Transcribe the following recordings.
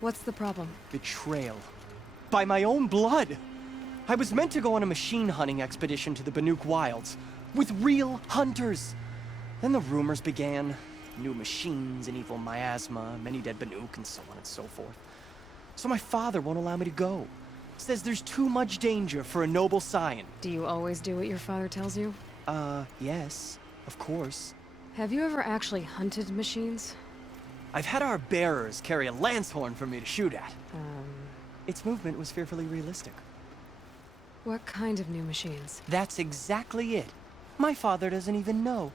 What's the problem? Betrayal. By my own blood! I was meant to go on a machine hunting expedition to the Banuk Wilds, with real hunters. Then the rumors began. New machines, an evil miasma, many dead Banuk, and so on and so forth. So my father won't allow me to go. Says there's too much danger for a noble scion. Do you always do what your father tells you? Yes, of course. Have you ever actually hunted machines? I've had our bearers carry a lance horn for me to shoot at. Its movement was fearfully realistic. What kind of new machines? That's exactly it. My father doesn't even know.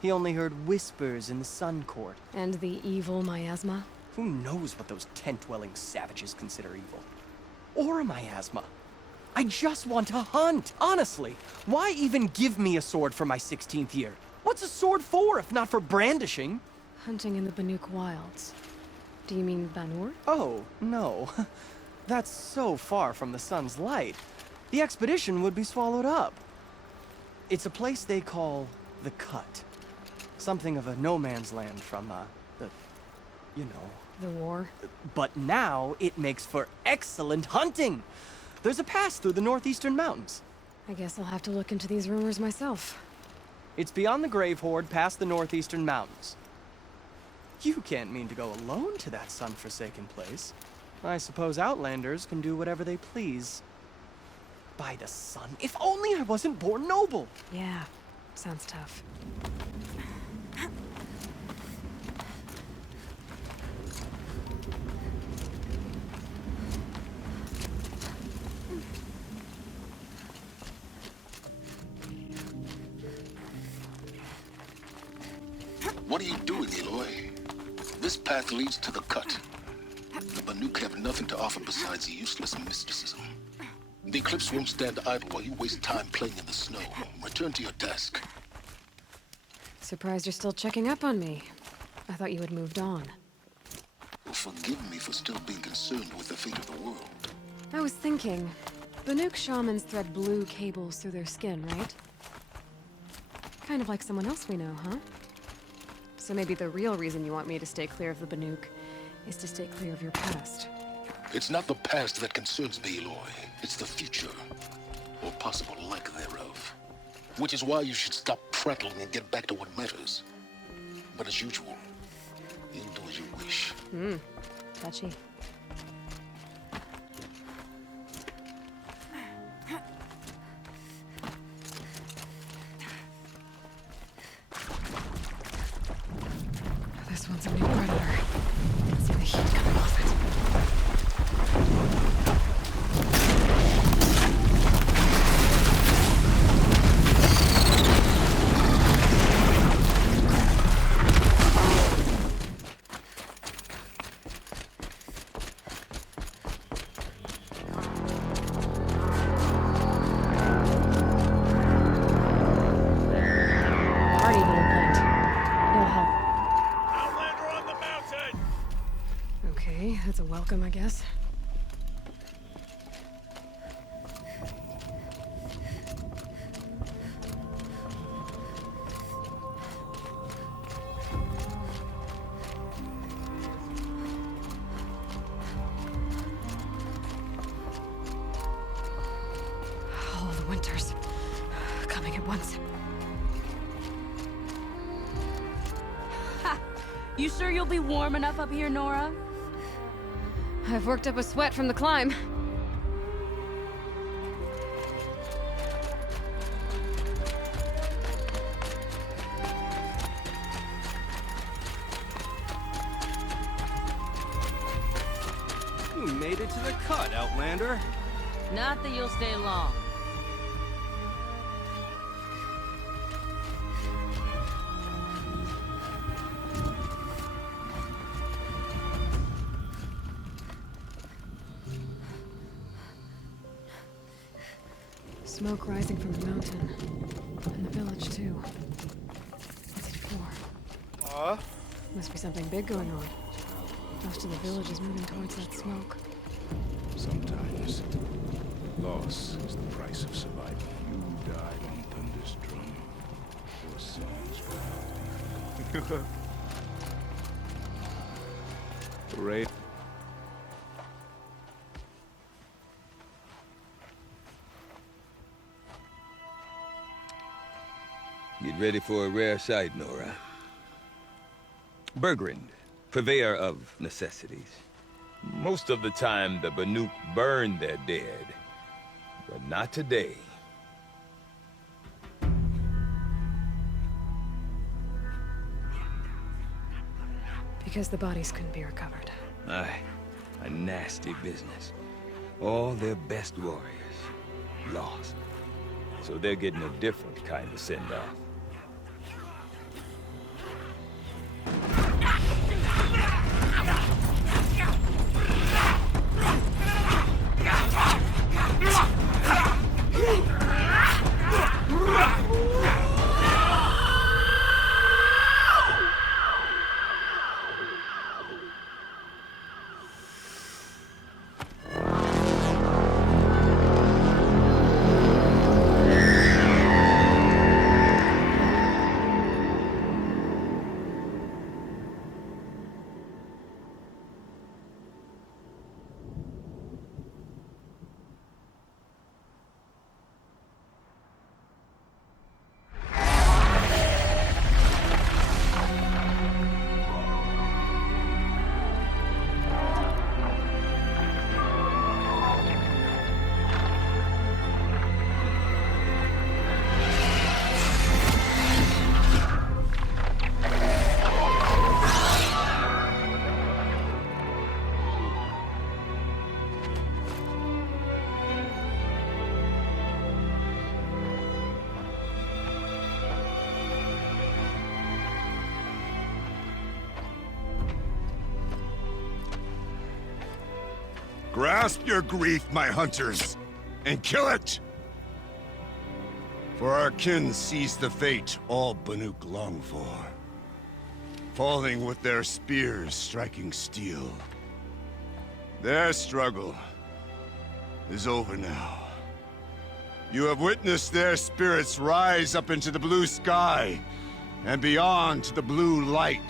He only heard whispers in the Sun Court. And the evil miasma? Who knows what those tent-dwelling savages consider evil? Or a miasma. I just want to hunt, honestly. Why even give me a sword for my 16th year? What's a sword for, if not for brandishing? Hunting in the Banuk Wilds. Do you mean Banur? Oh, no. That's so far from the sun's light. The expedition would be swallowed up. It's a place they call the Cut. Something of a no-man's land from, The war? But now it makes for excellent hunting. There's a pass through the northeastern mountains. I guess I'll have to look into these rumors myself. It's beyond the Grave Horde, past the northeastern mountains. You can't mean to go alone to that sun-forsaken place. I suppose Outlanders can do whatever they please. By the sun, if only I wasn't born noble! Yeah, sounds tough. What are you doing, Aloy? This path leads to the Cut. The Banuk have nothing to offer besides useless mysticism. The Eclipse won't stand idle while you waste time playing in the snow. Return to your desk. Surprised you're still checking up on me. I thought you had moved on. Well, forgive me for still being concerned with the fate of the world. I was thinking, Banuk shamans thread blue cables through their skin, right? Kind of like someone else we know, huh? So maybe the real reason you want me to stay clear of the Banuk is to stay clear of your past. It's not the past that concerns me, Aloy. It's the future, or possible lack thereof. Which is why you should stop prattling and get back to what matters. But as usual, you'll do as you wish. Touchy. This one's a new predator. Let's see the heat coming off it. Party being planned. No help. Outlander on the mountain! Okay, that's a welcome, I guess. All the winters coming at once. You sure you'll be warm enough up here, Nora? I've worked up a sweat from the climb. You made it to the Cut, Outlander. Not that you'll stay long. Smoke rising from the mountain. And the village, too. What's it for? Must be something big going on. Most of the village is moving towards that smoke. Sometimes, loss is the price of survival. You died on Thunder's drum. Your sons were Ray. Get ready for a rare sight, Nora. Bergrand, purveyor of necessities. Most of the time, the Banuk burn their dead. But not today. Because the bodies couldn't be recovered. Aye, a nasty business. All their best warriors lost. So they're getting a different kind of send-off. Grasp your grief, my hunters, and kill it! For our kin sees the fate all Banuk long for. Falling with their spears striking steel. Their struggle is over now. You have witnessed their spirits rise up into the blue sky, and beyond to the blue light.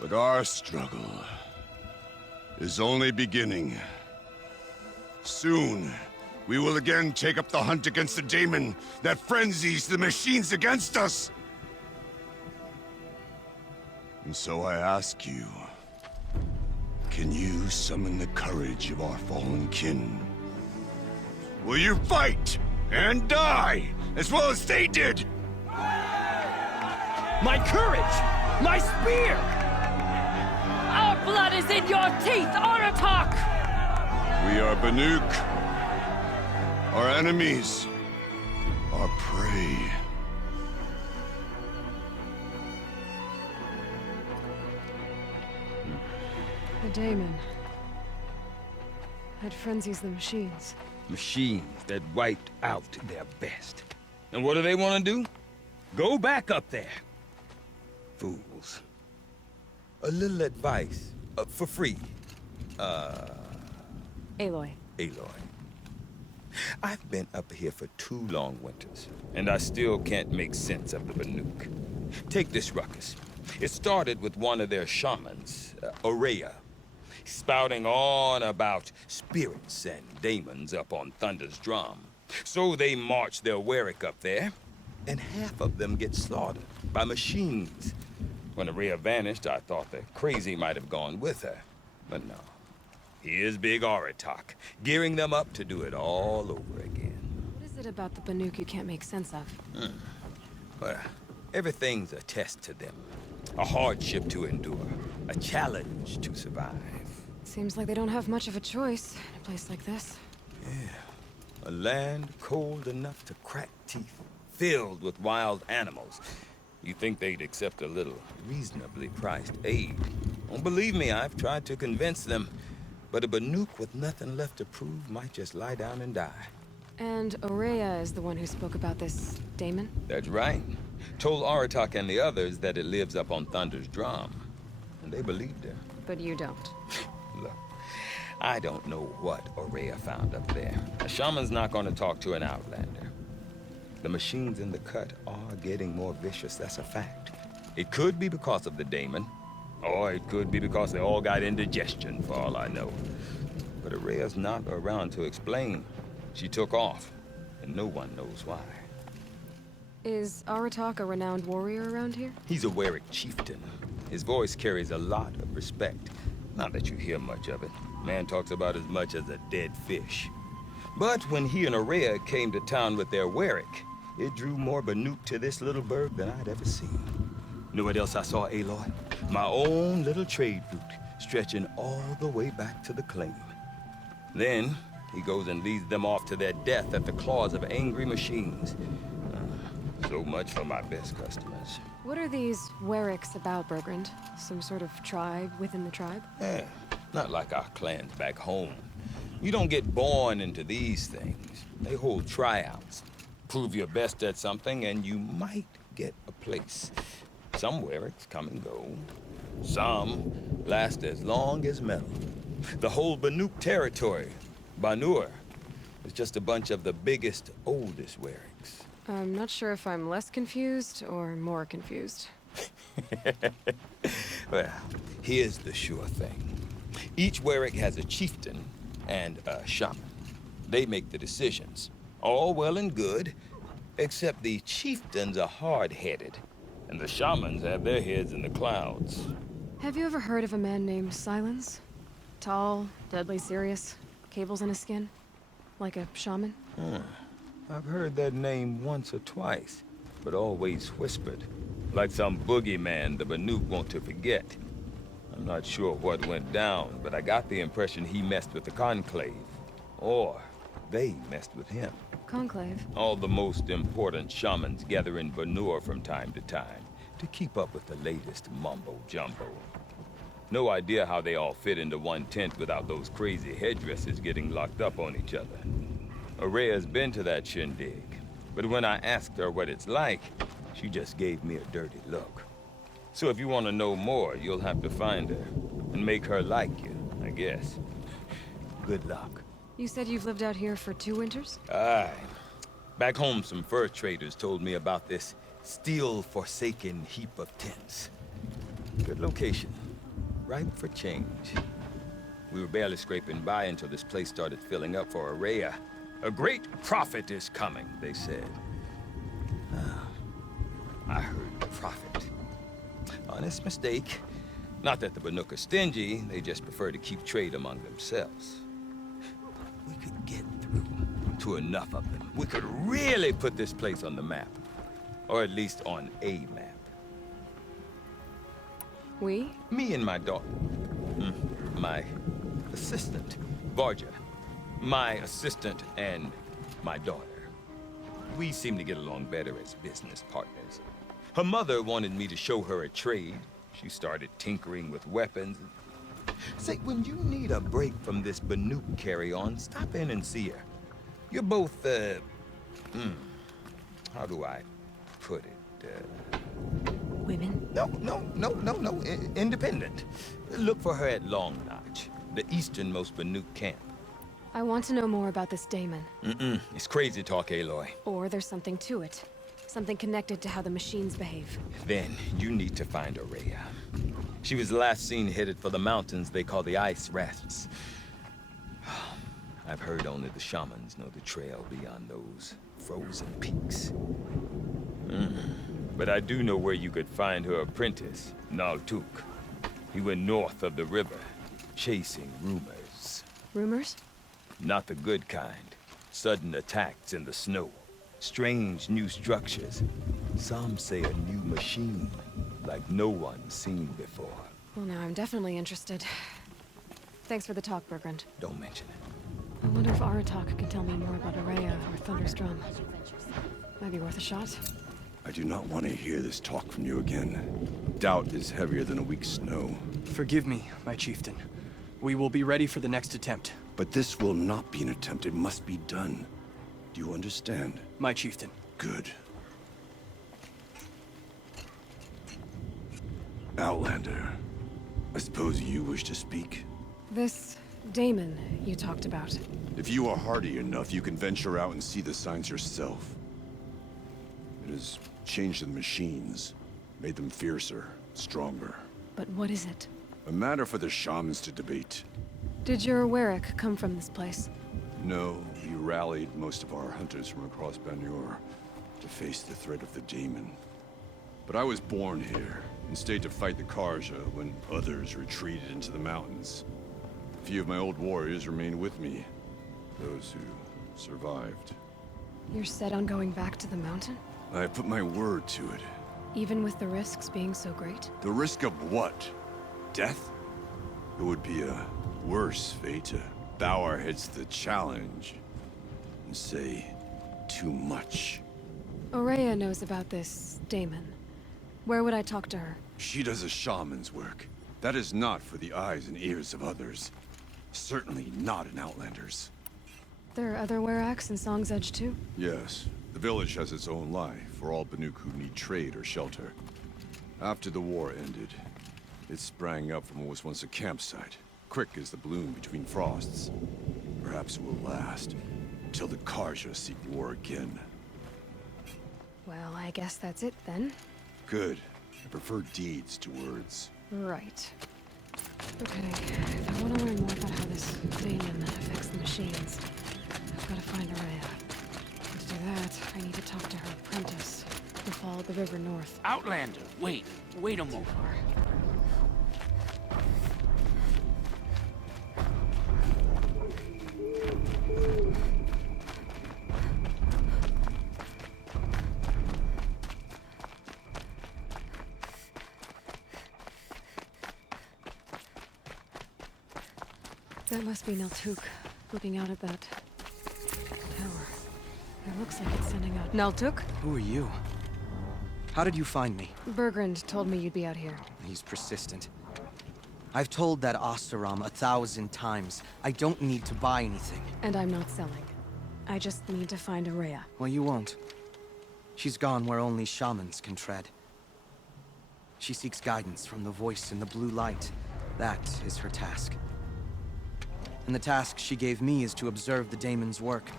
But our struggle is only beginning. Soon, we will again take up the hunt against the daemon that frenzies the machines against us. And so I ask you, can you summon the courage of our fallen kin? Will you fight and die as well as they did? My courage! My spear! Our blood is in your teeth, Aratak! We are Banuk. Our enemies are prey. The daemon. That frenzies the machines. Machines that wiped out their best. And what do they want to do? Go back up there. Fools. A little advice, for free. Aloy. Aloy. I've been up here for 2 long winters, and I still can't make sense of the Banuk. Take this ruckus. It started with one of their shamans, Aurea, spouting on about spirits and daemons up on Thunder's drum. So they march their Warwick up there, and half of them get slaughtered by machines. When Aurea vanished, I thought the crazy might have gone with her, but no. Here's Big Aratak, gearing them up to do it all over again. What is it about the Banuk you can't make sense of? Well, everything's a test to them. A hardship to endure. A challenge to survive. Seems like they don't have much of a choice in a place like this. Yeah. A land cold enough to crack teeth, filled with wild animals. You think they'd accept a little reasonably priced aid. Don't believe me, I've tried to convince them. But a Banuk with nothing left to prove might just lie down and die. And Aurea is the one who spoke about this daemon? That's right. Told Aratak and the others that it lives up on Thunder's drum. And they believed her. But you don't. Look, I don't know what Aurea found up there. A shaman's not going to talk to an outlander. The machines in the cut are getting more vicious, that's a fact. It could be because of the daemon, or it could be because they all got indigestion, for all I know. But Aurea's not around to explain. She took off, and no one knows why. Is Aratak a renowned warrior around here? He's a Warwick chieftain. His voice carries a lot of respect. Not that you hear much of it. Man talks about as much as a dead fish. But when he and Araya came to town with their Warwick, it drew more Banuk to this little burg than I'd ever seen. You know what else I saw, Aloy? My own little trade route, stretching all the way back to the claim. Then, he goes and leads them off to their death at the claws of angry machines. So much for my best customers. What are these Warwicks about, Bergrand? Some sort of tribe within the tribe? Yeah, not like our clans back home. You don't get born into these things. They hold tryouts. Prove your best at something and you might get a place. Some Warwicks come and go. Some last as long as metal. The whole Banuk territory, Banur, is just a bunch of the biggest, oldest Warwicks. I'm not sure if I'm less confused or more confused. Well, here's the sure thing. Each Warwick has a chieftain and a shaman. They make the decisions. All well and good, except the chieftains are hard-headed, and the shamans have their heads in the clouds. Have you ever heard of a man named Silence? Tall, deadly serious, cables in his skin? Like a shaman? I've heard that name once or twice, but always whispered. Like some boogeyman the Banuk want to forget. I'm not sure what went down, but I got the impression he messed with the Conclave. Or they messed with him. Conclave? All the most important shamans gather in Banur from time to time to keep up with the latest mumbo-jumbo. No idea how they all fit into one tent without those crazy headdresses getting locked up on each other. Araya's been to that shindig, but when I asked her what it's like, she just gave me a dirty look. So if you want to know more, you'll have to find her and make her like you, I guess. Good luck. You said you've lived out here for 2 winters? Aye. Back home, some fur traders told me about this steel-forsaken heap of tents. Good location. Ripe for change. We were barely scraping by until this place started filling up for Araya. A great prophet is coming, they said. I heard prophet. Honest mistake. Not that the Banuk are stingy, they just prefer to keep trade among themselves. We could get through to enough of them. We could really put this place on the map. Or at least on a map. We? Me and my daughter. My assistant, Varja. My assistant and my daughter. We seem to get along better as business partners. Her mother wanted me to show her a trade. She started tinkering with weapons. Say, when you need a break from this Banuk carry-on, stop in and see her. You're both, how do I put it? Women? No, independent. Look for her at Long Notch, the easternmost Banuk camp. I want to know more about this daemon. It's crazy talk, Aloy. Or there's something to it. Something connected to how the machines behave. Then you need to find Araya. She was last seen headed for the mountains they call the Ice Rafts. I've heard only the shamans know the trail beyond those frozen peaks. But I do know where you could find her apprentice, Naltuk. He went north of the river, chasing rumors. Rumors? Not the good kind. Sudden attacks in the snow. Strange new structures. Some say a new machine, like no one's seen before. Well, now I'm definitely interested. Thanks for the talk, Bergrand. Don't mention it. I wonder if Aratak can tell me more about Araya or Thunderstrom. Might be worth a shot. I do not want to hear this talk from you again. Doubt is heavier than a week's snow. Forgive me, my chieftain. We will be ready for the next attempt. But this will not be an attempt. It must be done. Do you understand? My chieftain. Good. Outlander, I suppose you wish to speak? This daemon you talked about. If you are hardy enough, you can venture out and see the signs yourself. It has changed the machines, made them fiercer, stronger. But what is it? A matter for the shamans to debate. Did your Warwick come from this place? No, he rallied most of our hunters from across Banur to face the threat of the Daemon. But I was born here and stayed to fight the Karja when others retreated into the mountains. A few of my old warriors remained with me, those who survived. You're set on going back to the mountain? I put my word to it. Even with the risks being so great? The risk of what? Death? It would be a worse fate to bow our heads to the challenge and say too much. Aurea knows about this Daemon. Where would I talk to her? She does a shaman's work. That is not for the eyes and ears of others. Certainly not an Outlander's. There are other Weraks in Song's Edge too? Yes, the village has its own life for all Banuk who need trade or shelter. After the war ended, it sprang up from what was once a campsite, quick as the bloom between frosts. Perhaps it will last, till the Karja seek war again. Well, I guess that's it then. Good. I prefer deeds to words. Right. Okay, if I want to learn more about how this Daemon affects the machines, I've got to find Aurea. To do that, I need to talk to her apprentice, who followed the river north. Outlander, wait a moment. That must be Neltuk, looking out at that tower. It looks like it's sending out... Neltuk? Who are you? How did you find me? Bergrand told me you'd be out here. He's persistent. I've told that Oseram 1,000 times. I don't need to buy anything. And I'm not selling. I just need to find Aurea. Well, you won't. She's gone where only shamans can tread. She seeks guidance from the voice in the blue light. That is her task. And the task she gave me is to observe the Daemon's work.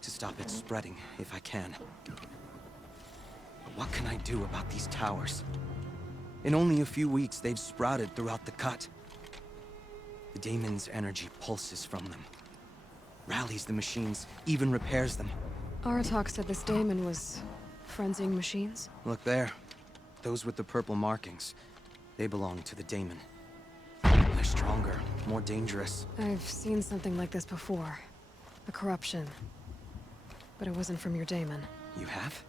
To stop it spreading, if I can. But what can I do about these towers? In only a few weeks, they've sprouted throughout the cut. The Daemon's energy pulses from them. Rallies the machines, even repairs them. Aratak said this Daemon was frenzying machines. Look there. Those with the purple markings. They belong to the Daemon. They're stronger, more dangerous. I've seen something like this before. A corruption. But it wasn't from your Daemon. You have?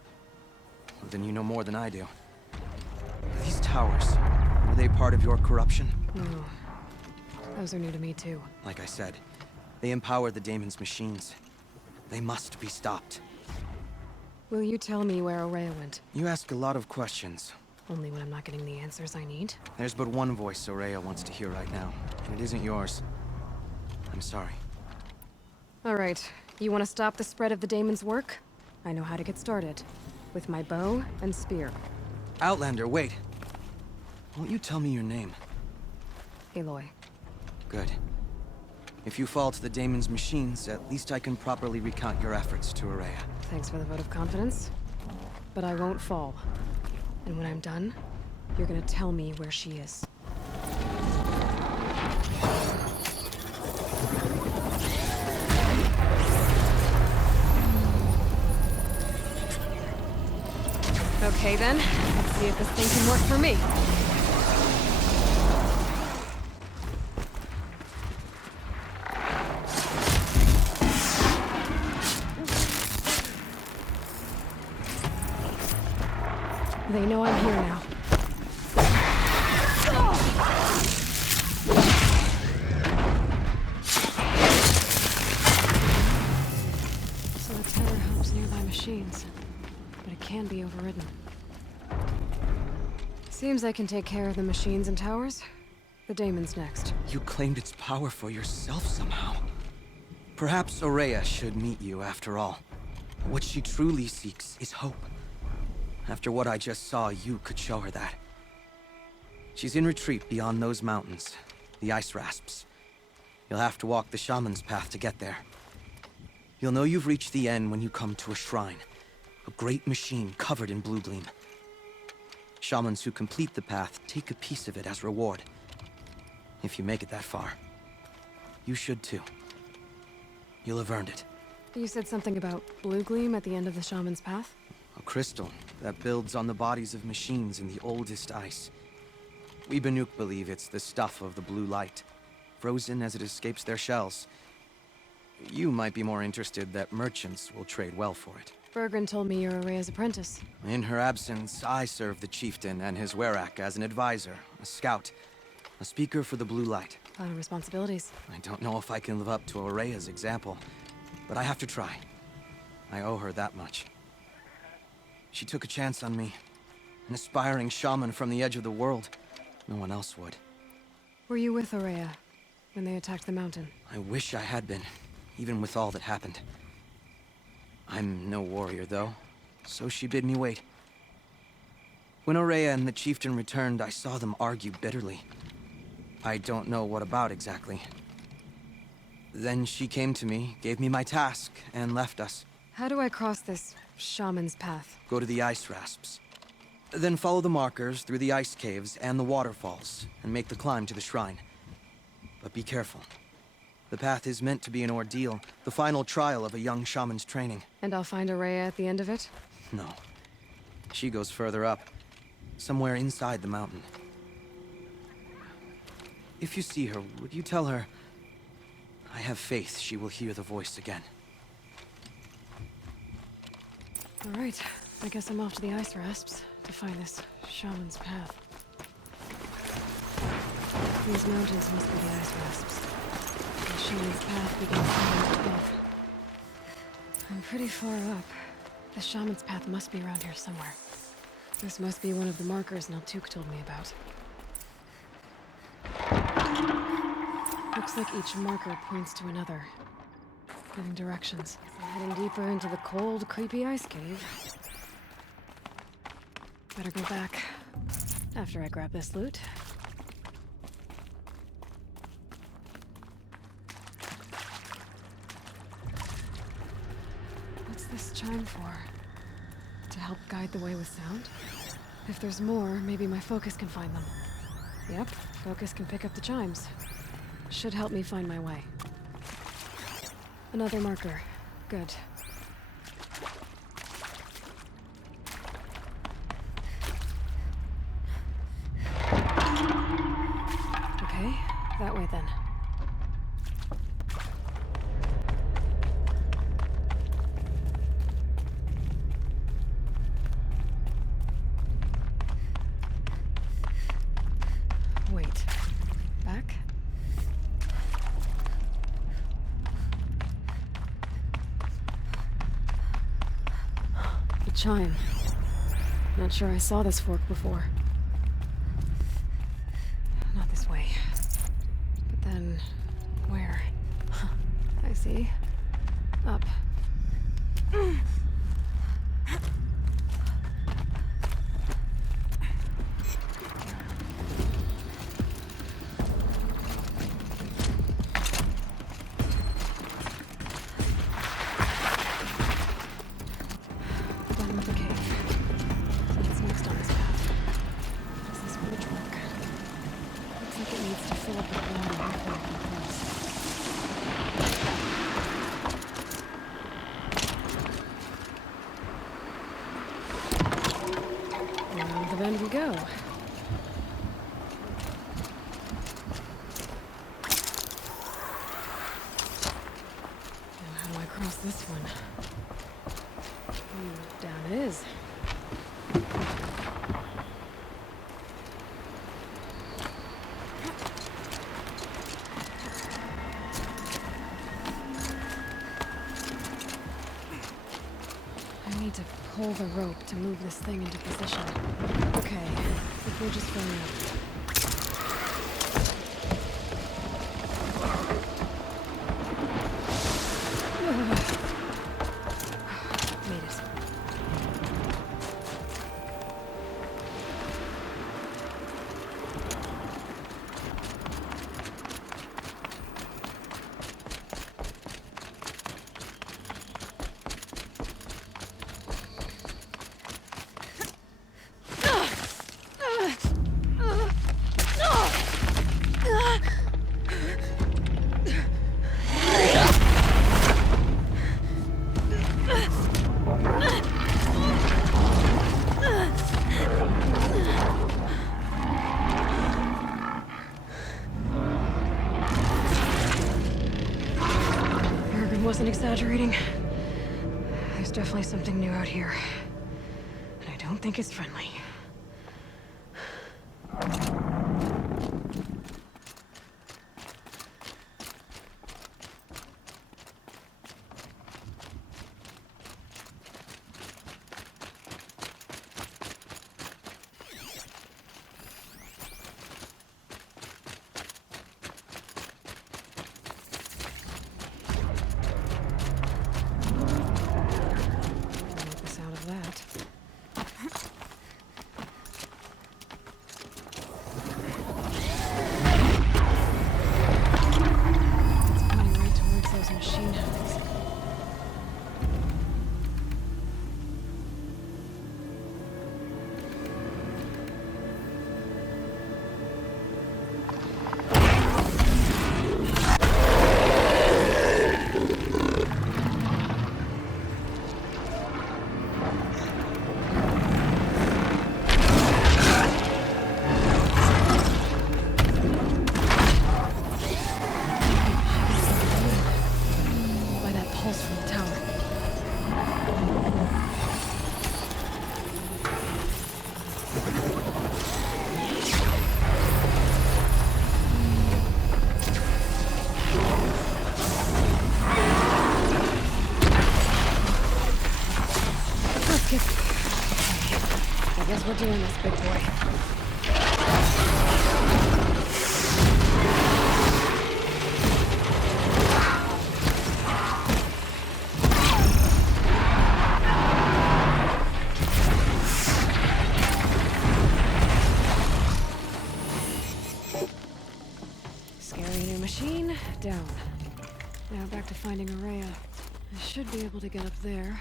Well, then you know more than I do. These towers, were they part of your corruption? No. Those are new to me too. Like I said, they empower the Daemon's machines. They must be stopped. Will you tell me where Aurea went? You ask a lot of questions. Only when I'm not getting the answers I need. There's but one voice Aurea wants to hear right now, and it isn't yours. I'm sorry. All right. You want to stop the spread of the Daemon's work? I know how to get started. With my bow and spear. Outlander, wait. Won't you tell me your name? Aloy. Good. If you fall to the Daemon's machines, at least I can properly recount your efforts to Aurea. Thanks for the vote of confidence. But I won't fall. And when I'm done, you're gonna tell me where she is. Okay then, let's see if this thing can work for me. They know I'm here now. So the tower helps nearby machines, but it can be overridden. Seems I can take care of the machines and towers. The Daemon's next. You claimed its power for yourself somehow. Perhaps Aurea should meet you after all. What she truly seeks is hope. After what I just saw, you could show her that. She's in retreat beyond those mountains, the ice rasps. You'll have to walk the shaman's path to get there. You'll know you've reached the end when you come to a shrine, a great machine covered in blue gleam. Shamans who complete the path take a piece of it as reward. If you make it that far, you should too. You'll have earned it. You said something about blue gleam at the end of the shaman's path? A crystal that builds on the bodies of machines in the oldest ice. We Banuk believe it's the stuff of the blue light, frozen as it escapes their shells. You might be more interested that merchants will trade well for it. Bergren told me you're Araya's apprentice. In her absence, I serve the chieftain and his werak as an advisor, a scout, a speaker for the blue light. A lot of responsibilities. I don't know if I can live up to Araya's example, but I have to try. I owe her that much. She took a chance on me, an aspiring shaman from the edge of the world. No one else would. Were you with Araya when they attacked the mountain? I wish I had been, even with all that happened. I'm no warrior, though, so she bid me wait. When Araya and the chieftain returned, I saw them argue bitterly. I don't know what about exactly. Then she came to me, gave me my task, and left us. How do I cross this shaman's path? Go to the ice rasps. Then follow the markers through the ice caves and the waterfalls, and make the climb to the shrine. But be careful. The path is meant to be an ordeal, the final trial of a young shaman's training. And I'll find Araya at the end of it? No. She goes further up, somewhere inside the mountain. If you see her, would you tell her... I have faith she will hear the voice again. All right, I guess I'm off to the ice rasps to find this shaman's path. These mountains must be the ice rasps. The shaman's path begins somewhere above. I'm pretty far up. The shaman's path must be around here somewhere. This must be one of the markers Naltuk told me about. Looks like each marker points to another, giving directions. I'm heading deeper into the cold, creepy ice cave. Better go back after I grab this loot. What's this chime for? To help guide the way with sound? If there's more, maybe my focus can find them. Yep, focus can pick up the chimes. Should help me find my way. Another marker. Good. Okay, that way then. Wait. Back? The chime. Not sure I saw this fork before. Not this way. But then... where? I see. Up. Done with the cave. What's next on this path? Does this bridge work? Looks like it needs to fill up with water before it can cross. Around the bend we go. Now how do I cross this one? Down it is. I need to pull the rope to move this thing into position. Okay, the bridge is filling up. Made it. wasn't exaggerating. There's definitely something new out here. And I don't think it's friendly. Make us out of that. It's pointing right towards those machine houses. By that pulse from the tower. Let's get... I guess we're doing this, big boy. Scary new machine, down. Now back to finding Araya. I should be able to get up there.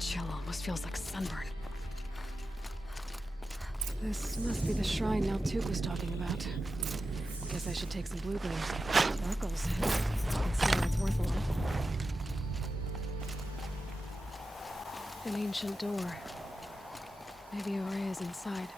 Chill almost feels like sunburn. This must be the shrine Naltuk was talking about. Guess I should take some blue gleams. Sparkles. Consider it's worth a lot. An ancient door. Maybe Oraya's inside.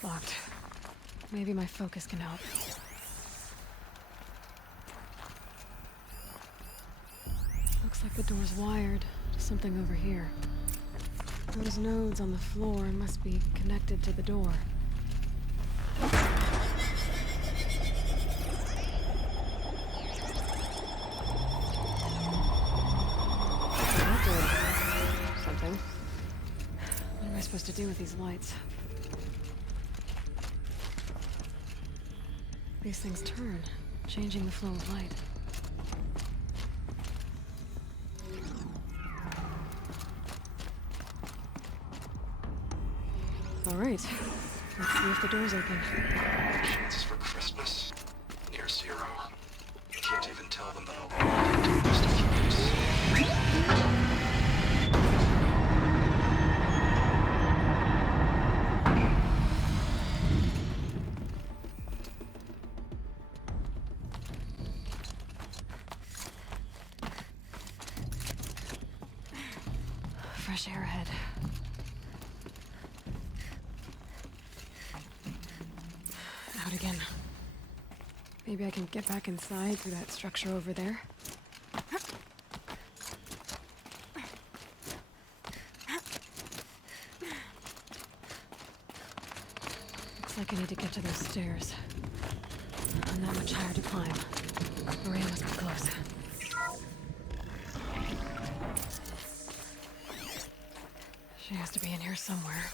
Locked. Maybe my focus can help. Looks like the door's wired to something over here. Those nodes on the floor must be connected to the door. That did something. What am I supposed to do with these lights? These things turn, changing the flow of light. All right, let's see if the door's open. Chances for Christmas? Near zero. You can't even tell them that I'll be around in just a few days. Fresh air ahead. Out again. Maybe I can get back inside through that structure over there. Looks like I need to get to those stairs. And not much higher to climb. Maria must be close. She has to be in here somewhere.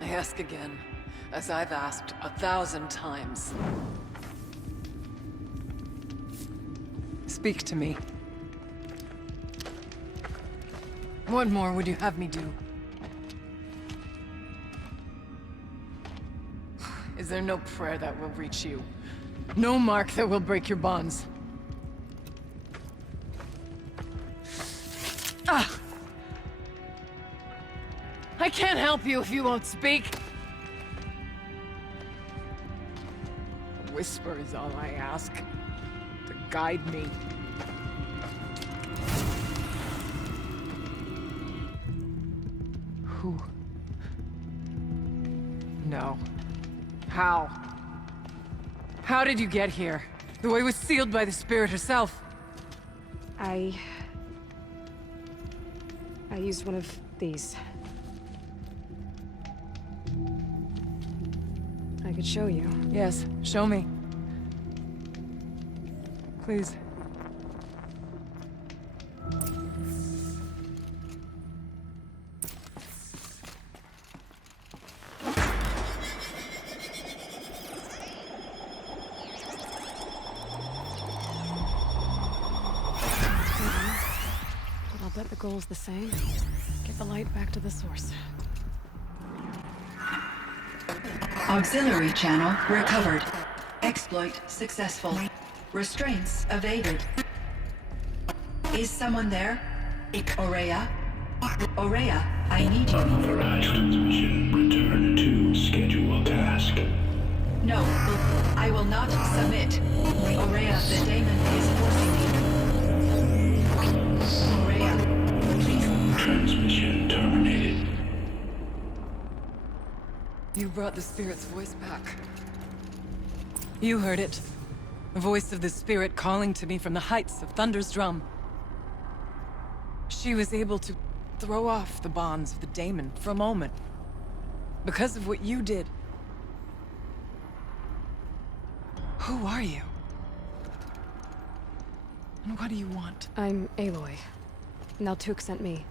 I ask again, as I've asked 1,000 times. Speak to me. What more would you have me do? Is there no prayer that will reach you? No mark that will break your bonds? Ah! I can't help you if you won't speak. A whisper is all I ask. To guide me. Who? No. How? How did you get here? The way was sealed by the Spirit herself. I used one of these. I could show you. Yes, show me. Please. But I'll bet the goal's the same. Get the light back to the source. Auxiliary channel recovered. Exploit successful. Restraints evaded. Is someone there? Aurea? Aurea, I need you. Unauthorized transmission. Return to scheduled task. No, I will not submit. Aurea, the daemon is forcing me. Aurea, please. Transmission terminated. You brought the Spirit's voice back. You heard it. The voice of the Spirit calling to me from the heights of Thunder's drum. She was able to throw off the bonds of the daemon for a moment. Because of what you did. Who are you? And what do you want? I'm Aloy. Naltuk sent me.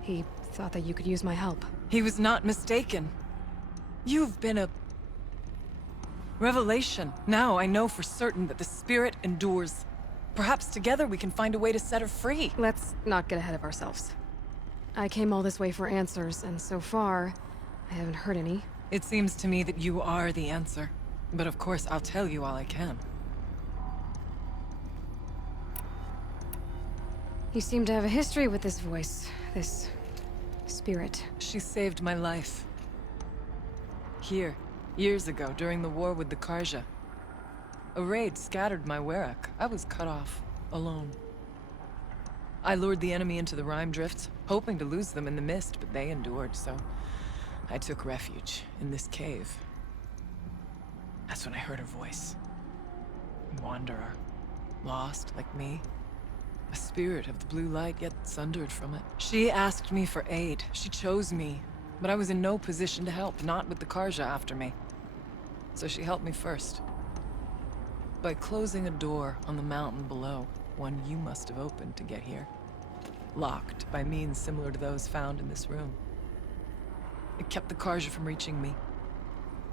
He thought that you could use my help. He was not mistaken. You've been a revelation. Now I know for certain that the Spirit endures. Perhaps together we can find a way to set her free. Let's not get ahead of ourselves. I came all this way for answers, and so far, I haven't heard any. It seems to me that you are the answer. But of course, I'll tell you all I can. You seem to have a history with this voice, this spirit. She saved my life. Here, years ago, during the war with the Karja. A raid scattered my Werak. I was cut off, alone. I lured the enemy into the Rime Drifts, hoping to lose them in the mist, but they endured, so I took refuge in this cave. That's when I heard her voice. A wanderer. Lost, like me. A spirit of the blue light, yet sundered from it. She asked me for aid. She chose me. But I was in no position to help, not with the Karja after me. So she helped me first. By closing a door on the mountain below, one you must have opened to get here. Locked by means similar to those found in this room. It kept the Karja from reaching me.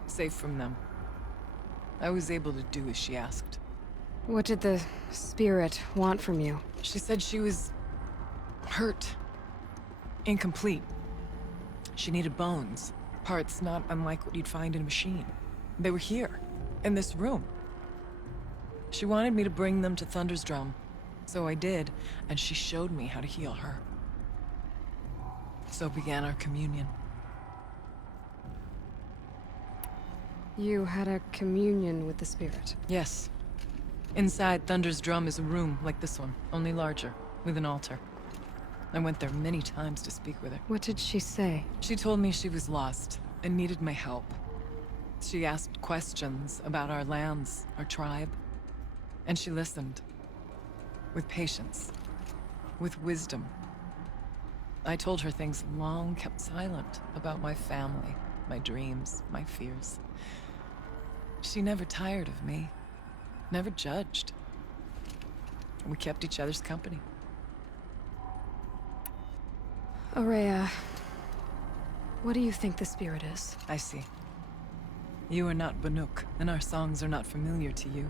Safe from them. I was able to do as she asked. What did the spirit want from you? She said she was Hurt. Incomplete. She needed bones. Parts not unlike what you'd find in a machine. They were here, in this room. She wanted me to bring them to Thunder's Drum. So I did, and she showed me how to heal her. So began our communion. You had a communion with the spirit. Yes. Inside Thunder's Drum is a room like this one, only larger, with an altar. I went there many times to speak with her. What did she say? She told me she was lost and needed my help. She asked questions about our lands, our tribe, and she listened. With patience. With wisdom. I told her things long kept silent about my family, my dreams, my fears. She never tired of me. Never judged. We kept each other's company. Aurea, what do you think the spirit is? I see. You are not Banuk, and our songs are not familiar to you.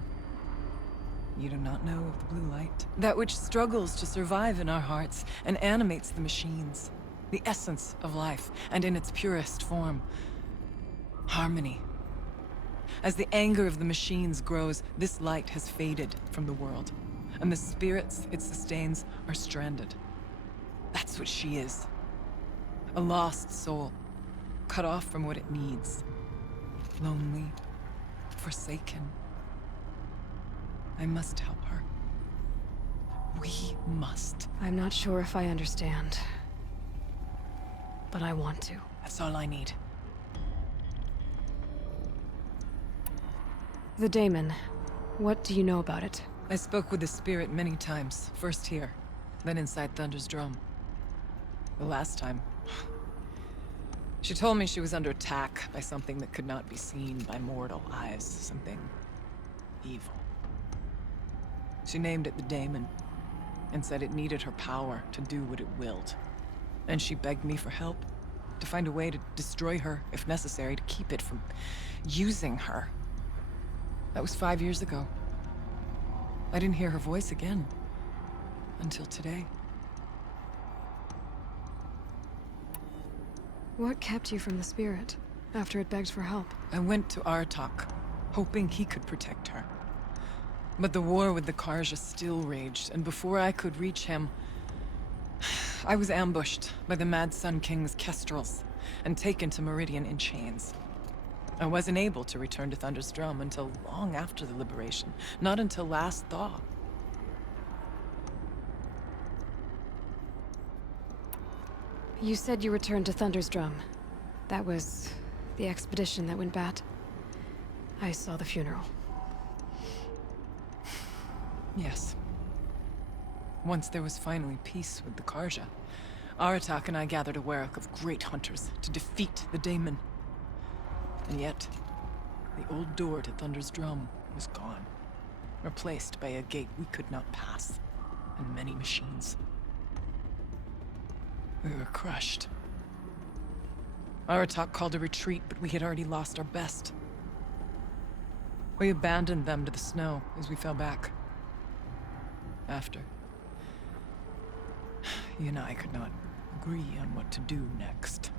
You do not know of the blue light. That which struggles to survive in our hearts and animates the machines. The essence of life, and in its purest form. Harmony. As the anger of the machines grows, this light has faded from the world, and the spirits it sustains are stranded. That's what she is. A lost soul, cut off from what it needs. Lonely, forsaken. I must help her. We must. I'm not sure if I understand, but I want to. That's all I need. The daemon. What do you know about it? I spoke with the spirit many times. First here, then inside Thunder's Drum. The last time... She told me she was under attack by something that could not be seen by mortal eyes. Something... evil. She named it the daemon, and said it needed her power to do what it willed. And she begged me for help, to find a way to destroy her, if necessary, to keep it from using her. That was 5 years ago. I didn't hear her voice again. Until today. What kept you from the spirit, after it begged for help? I went to Artok, hoping he could protect her. But the war with the Karja still raged, and before I could reach him... I was ambushed by the Mad Sun King's kestrels, and taken to Meridian in chains. I wasn't able to return to Thunder's Drum until long after the liberation, not until last thaw. You said you returned to Thunder's Drum. That was the expedition that went bad. I saw the funeral. Yes. Once there was finally peace with the Karja, Aratak and I gathered a Werek of great hunters to defeat the daemon. And yet, the old door to Thunder's Drum was gone, replaced by a gate we could not pass, and many machines. We were crushed. Aratak called a retreat, but we had already lost our best. We abandoned them to the snow as we fell back. After, you and I could not agree on what to do next.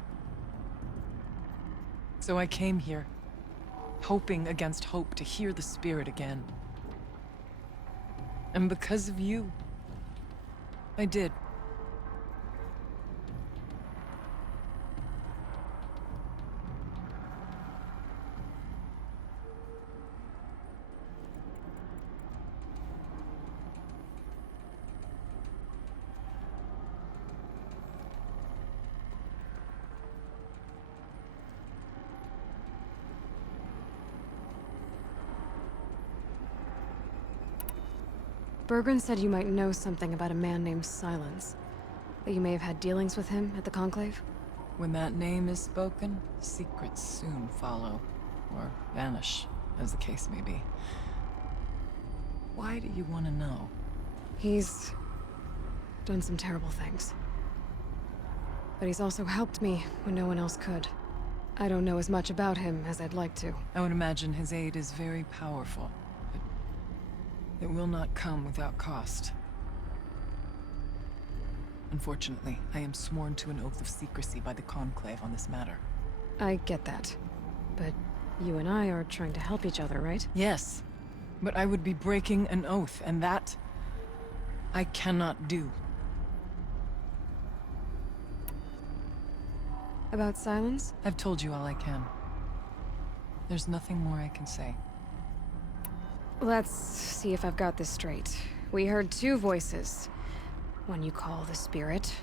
So I came here, hoping against hope to hear the spirit again. And because of you, I did. Bergren said you might know something about a man named Silence. That you may have had dealings with him at the Conclave? When that name is spoken, secrets soon follow. Or vanish, as the case may be. Why do you want to know? He's done some terrible things. But he's also helped me when no one else could. I don't know as much about him as I'd like to. I would imagine his aid is very powerful. But it will not come without cost. Unfortunately, I am sworn to an oath of secrecy by the Conclave on this matter. I get that. But you and I are trying to help each other, right? Yes, but I would be breaking an oath, and that I cannot do. About silence? I've told you all I can. There's nothing more I can say. Let's see if I've got this straight. We heard two voices. One you call the Spirit,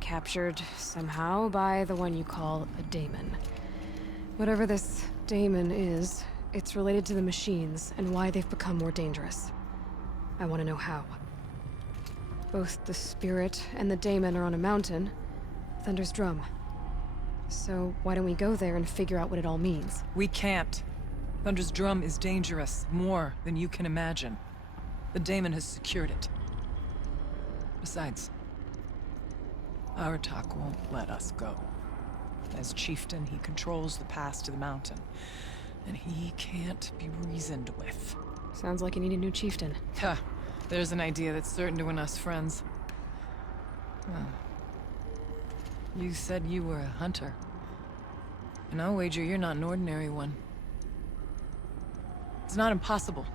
captured somehow by the one you call a daemon. Whatever this daemon is, it's related to the machines and why they've become more dangerous. I want to know how. Both the Spirit and the daemon are on a mountain, Thunder's Drum. So why don't we go there and figure out what it all means? We can't. Thunder's Drum is dangerous, more than you can imagine. The daemon has secured it. Besides, Aratak won't let us go. As chieftain, he controls the pass to the mountain, and he can't be reasoned with. Sounds like you need a new chieftain. Ha! There's an idea that's certain to win us friends. Well, you said you were a hunter. And I'll wager you're not an ordinary one. It's not impossible,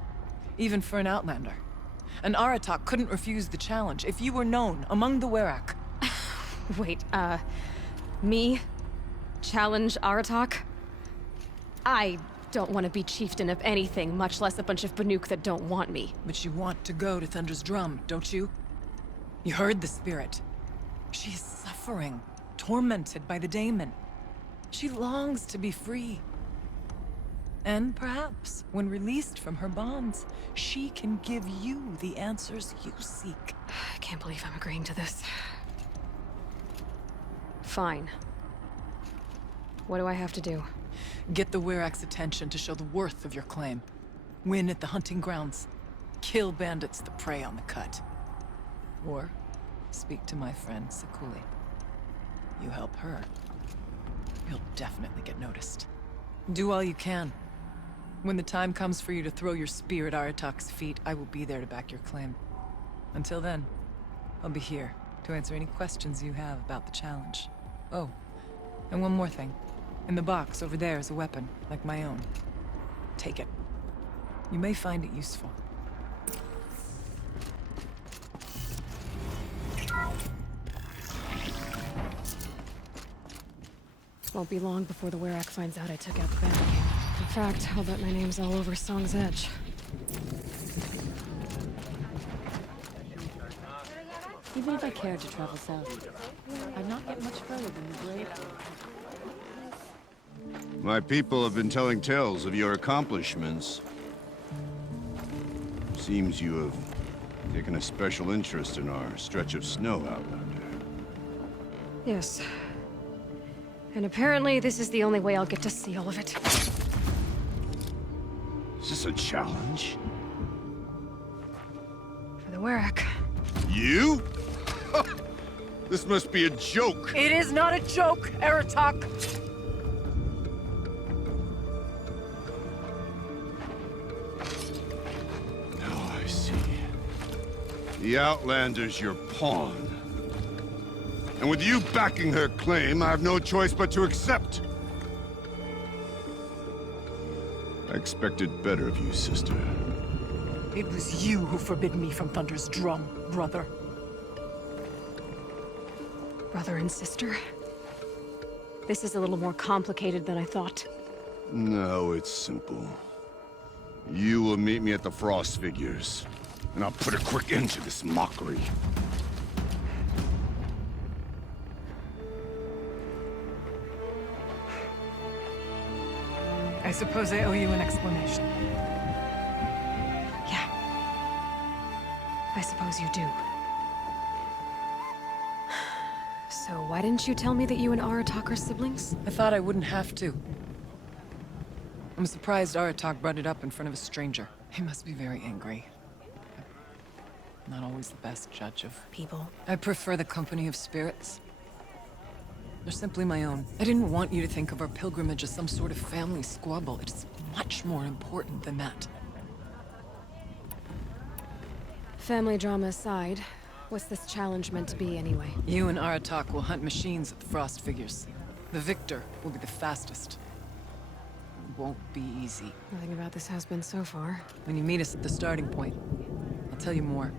even for an outlander. And Aratak couldn't refuse the challenge if you were known among the Werak. Wait, me? Challenge Aratak? I don't want to be chieftain of anything, much less a bunch of Banuk that don't want me. But you want to go to Thunder's Drum, don't you? You heard the Spirit. She is suffering, tormented by the daemon. She longs to be free. And perhaps, when released from her bonds, she can give you the answers you seek. I can't believe I'm agreeing to this. Fine. What do I have to do? Get the Werak's attention to show the worth of your claim. Win at the hunting grounds. Kill bandits that prey on the cut. Or speak to my friend Sakuli. You help her, you'll definitely get noticed. Do all you can. When the time comes for you to throw your spear at Aratak's feet, I will be there to back your claim. Until then, I'll be here to answer any questions you have about the challenge. Oh, and one more thing. In the box over there is a weapon, like my own. Take it. You may find it useful. Won't be long before the Werak finds out I took out the bounty. In fact, I'll bet my name's all over Song's Edge. Even if I cared to travel south, I'd not get much further than the grave. My people have been telling tales of your accomplishments. Seems you have taken a special interest in our stretch of snow, Outlander. Yes. And apparently this is the only way I'll get to see all of it. Is this a challenge? For the Werak. You? This must be a joke. It is not a joke, Aratak! Now I see. The Outlander's your pawn. And with you backing her claim, I have no choice but to accept. I expected better of you, sister. It was you who forbid me from Thunder's Drum, brother. Brother and sister? This is a little more complicated than I thought. No, it's simple. You will meet me at the Frost Figures, and I'll put a quick end to this mockery. I suppose I owe you an explanation. Yeah. I suppose you do. So why didn't you tell me that you and Aratak are siblings? I thought I wouldn't have to. I'm surprised Aratak brought it up in front of a stranger. He must be very angry. Not always the best judge of People. I prefer the company of spirits. They're simply my own. I didn't want you to think of our pilgrimage as some sort of family squabble. It's much more important than that. Family drama aside, What's this challenge meant to be, anyway? You and Aratak will hunt machines at the Frost Figures. The victor will be the fastest. It won't be easy. Nothing about this has been so far. When you meet us at the starting point, I'll tell you more.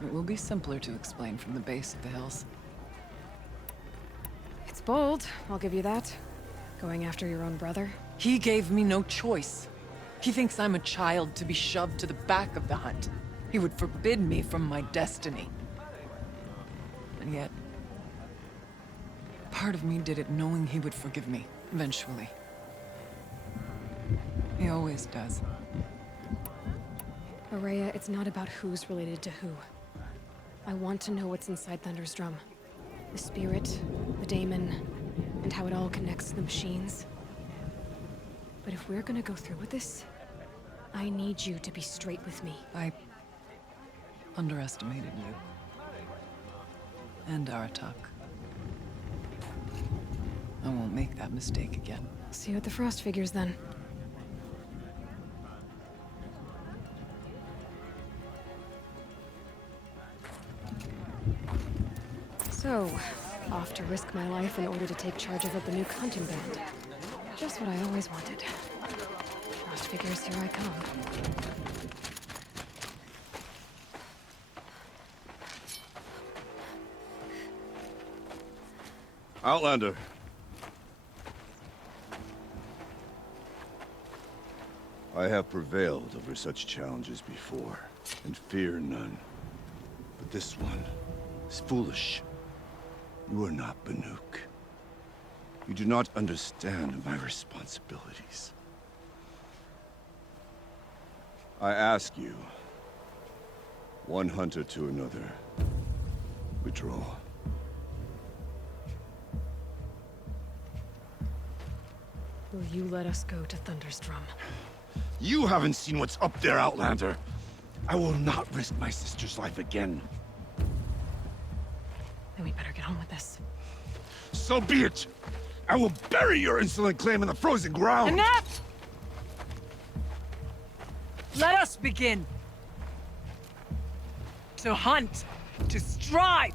It will be simpler to explain from the base of the hills. It's bold, I'll give you that. Going after your own brother. He gave me no choice. He thinks I'm a child to be shoved to the back of the hunt. He would forbid me from my destiny. And yet, part of me did it knowing he would forgive me, eventually. He always does. Aurea, it's not about who's related to who. I want to know what's inside Thunder's drum. The spirit, the daemon, and how it all connects to the machines. But if we're gonna go through with this, I need you to be straight with me. I underestimated you. And Aratak. I won't make that mistake again. See you at the Frost Figures, then. So, off to risk my life in order to take charge of a Banuk hunting band. Just what I always wanted. Frost Figures, here I come. Outlander. I have prevailed over such challenges before, and fear none. But this one is foolish. You are not Banuk. You do not understand my responsibilities. I ask you, one hunter to another, withdraw. Will you let us go to Thunder's drum? You haven't seen what's up there, Outlander. I will not risk my sister's life again. Then we better get on with this. So be it! I will bury your insolent claim in the frozen ground! Enough! Let us begin! To hunt, to strive!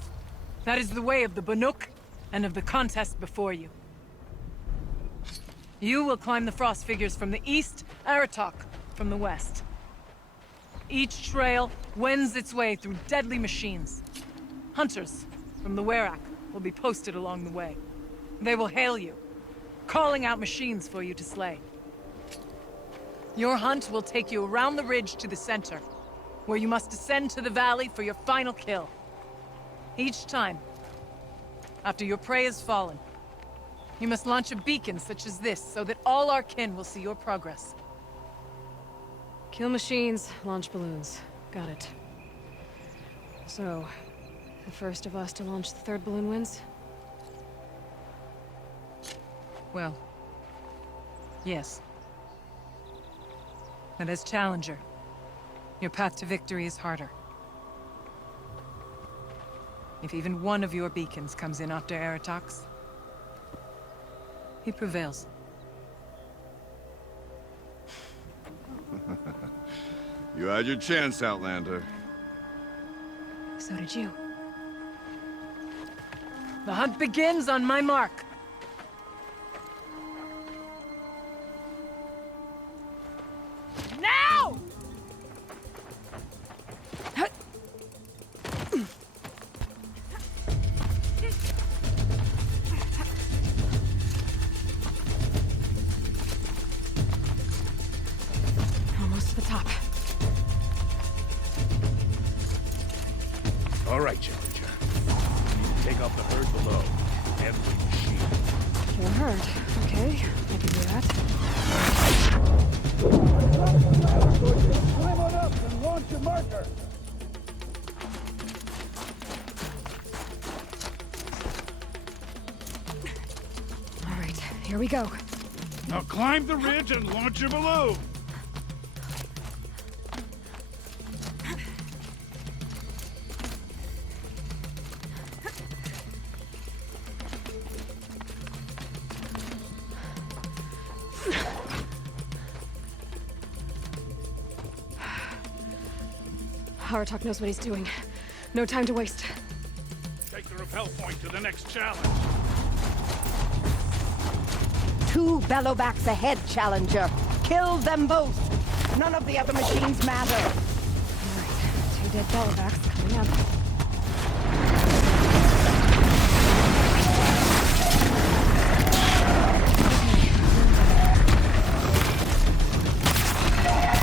That is the way of the Banuk, and of the contest before you. You will climb the Frost Figures from the east, Aratak from the west. Each trail wends its way through deadly machines. Hunters from the Werak will be posted along the way. They will hail you, calling out machines for you to slay. Your hunt will take you around the ridge to the center, where you must descend to the valley for your final kill. Each time, after your prey has fallen, you must launch a beacon such as this, so that all our kin will see your progress. Kill machines, launch balloons. Got it. So, the first of us to launch the third balloon wins? Well, yes. But as challenger, your path to victory is harder. If even one of your beacons comes in after Aratak's, he prevails. You had your chance, Outlander. So did you. The hunt begins on my mark. Now! Almost to the top. All right, Challenger. Take off the herd below. Every machine. Kill a herd. Okay, I can do that. Climb on up and launch your marker. All right, here we go. Now climb the ridge and launch your balloon. Aratak knows what he's doing. No time to waste. Take the rappel point to the next challenge. 2 bellowbacks ahead, Challenger. Kill them both. None of the other machines matter. All right, 2 dead bellowbacks coming up.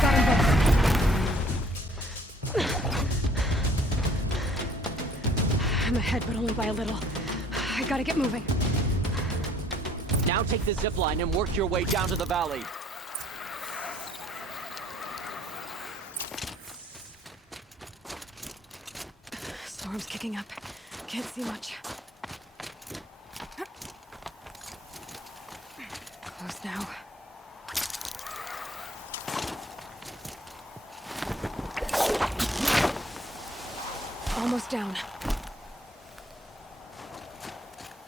Got 'em both. I'm ahead, but only by a little. I gotta get moving. Now take the zip line and work your way down to the valley. Storm's kicking up. Can't see much. Close now. Almost down.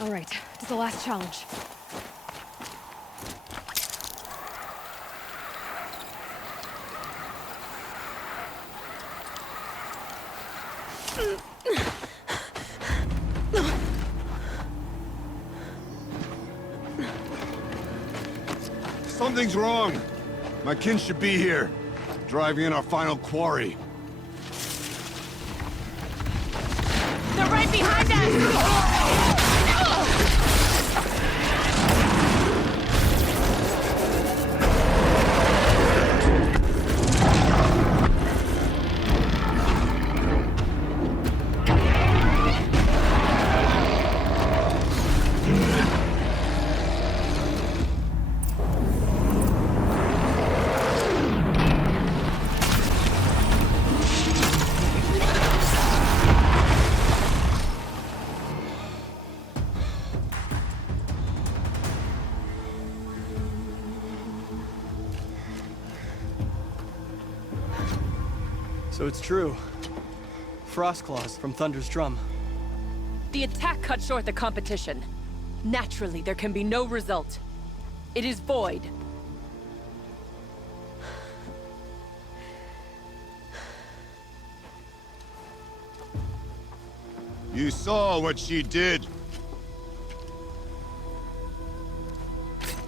All right, to the last challenge. Something's wrong. My kin should be here, driving in our final quarry. They're right behind us! So it's true. Frost claws from Thunder's drum. The attack cut short the competition. Naturally, there can be no result. It is void. You saw what she did.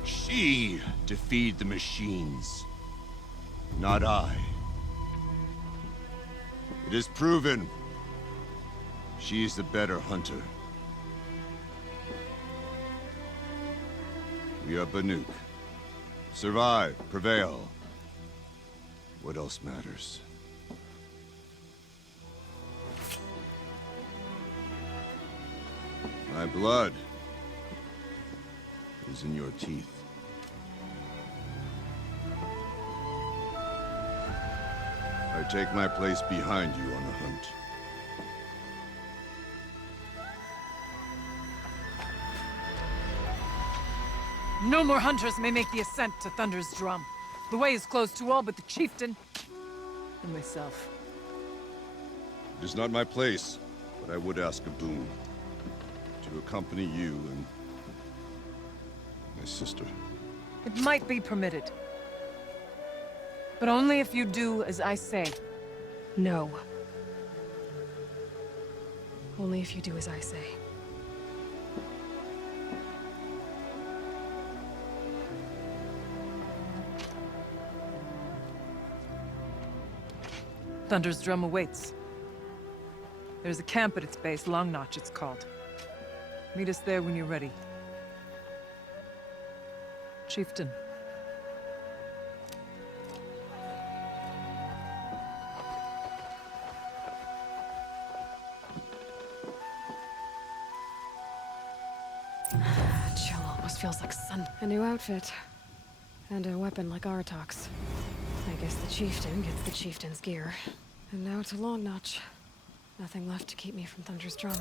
She defeated the machines, not I. It is proven. She is the better hunter. We are Banuk. Survive, prevail. What else matters? My blood is in your teeth. I take my place behind you on the hunt. No more hunters may make the ascent to Thunder's drum. The way is closed to all but the chieftain and myself. It is not my place, but I would ask a boon. To accompany you and my sister. It might be permitted. But only if you do as I say. No. Only if you do as I say. Thunder's drum awaits. There's a camp at its base, Long Notch it's called. Meet us there when you're ready. Chieftain. Chill almost feels like sun. A new outfit. And a weapon like Aratak's. I guess the chieftain gets the chieftain's gear. And now to Long Notch. Nothing left to keep me from Thunder's drum.